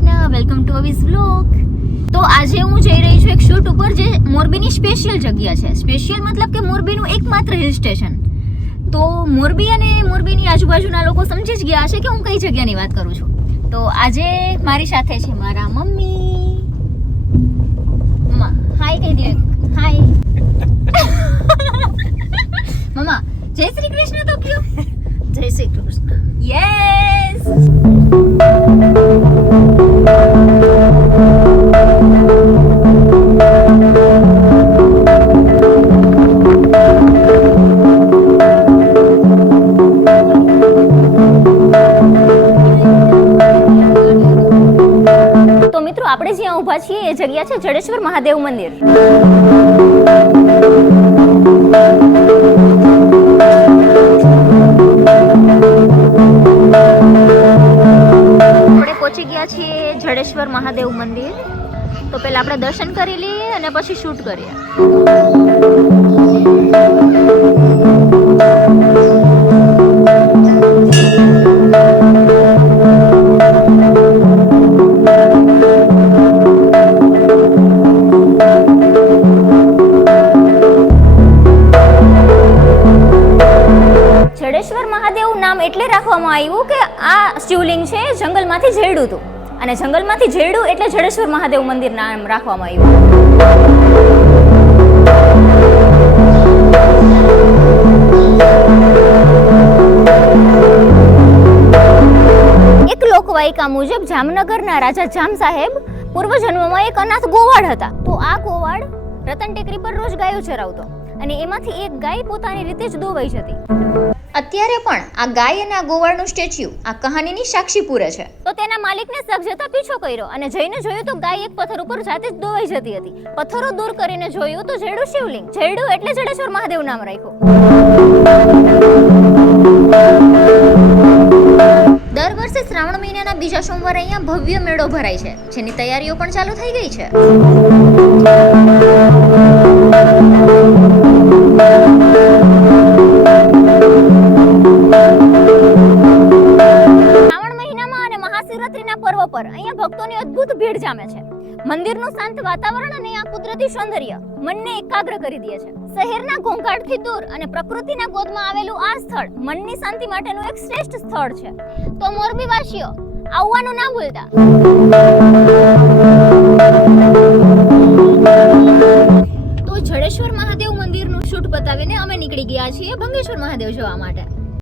Krishna, welcome to Avi's vlog. તો આજે હું જઈ રહી છું એક શૂટ ઉપર જે મોરબીની સ્પેશિયલ જગ્યા છે. સ્પેશિયલ મતલબ કે મોરબીનું એકમાત્ર હિલ સ્ટેશન. તો મોરબી અને મોરબીની આજુબાજુના લોકો સમજી જ ગયા હશે કે હું કઈ જગ્યાની વાત કરું છું. તો આજે મારી સાથે છે મારા મમ્મી. મમ્મા હાય કહી દે. હાય મમ્મા, જય શ્રી કૃષ્ણ તો કયો. જય શ્રી કૃષ્ણ. યસ. તો મિત્રો, આપણે જ્યાં ઊભા છીએ એ જગ્યા છે જડેશ્વર મહાદેવ મંદિર. આપણે પહોંચી ગયા છીએ જડેશ્વર મહાદેવ મંદિર. તો પહેલા આપણે દર્શન કરી લઈએ અને પછી શૂટ કરીએ. જડેશ્વર મહાદેવ નામ એટલે રાખવામાં આવ્યું કે આ શિવલિંગ છે જંગલમાંથી જડ્યું હતું, અને જંગલમાંથી જડ્યું એટલે જડેશ્વર મહાદેવ મંદિર નામ રાખવામાં આવ્યું. એક લોકવાયકા મુજબ જામનગરના રાજા જામ સાહેબ પૂર્વજન્મમાં એક અનાથ ગોવાળ હતા. તો આ ગોવાળ રતન ટેકરી પર રોજ ગાયો ચરાવતો, અને એમાંથી એક ગાય પોતાની રીતે જ દોવાઈ જતી. અત્યારે પણ આ ગાય અને આ ગોવાળનું સ્ટેચ્યુ આ કહાનીની સાક્ષી પૂરે છે. તો તેના માલિકને શક જતા પીછો કર્યો અને જઈને જોયું તો ગાય એક પથ્થર ઉપર જાતે જ દોવાઈ જતી હતી. પથ્થરો દૂર કરીને જોયું તો જડ્યું શિવલિંગ. જડ્યું એટલે જડેશ્વર મહાદેવ નામ રાખ્યું. દર વર્ષે શ્રાવણ મહિનાના બીજા સોમવારે અહીંયા ભવ્ય મેળો ભરાય છે, જેની તૈયારીઓ પણ ચાલુ થઈ ગઈ છે. શ્રાવણ મહિનામાં અને મહાશિવરાત્રીના પર્વ પર અહીંયા ભક્તોની અદ્ભુત ભીડ જામે છે. મંદિરનું શાંત વાતાવરણ અને આ કુદરતી સૌંદર્ય મનને એકાગ્ર કરી દે છે. શહેરના ઘોંઘાટથી દૂર અને પ્રકૃતિના ગોદમાં આવેલું આ સ્થળ મનની શાંતિ માટેનું એક શ્રેષ્ઠ સ્થળ છે. તો મોરબીવાસીઓ આવવાનું ના ભૂલતા. તો જડેશ્વર મહાદેવ મંદિરનું શૂટ બતાવીને અમે નીકળી ગયા છીએ ભંગેશ્વર મહાદેવ જોવા માટે.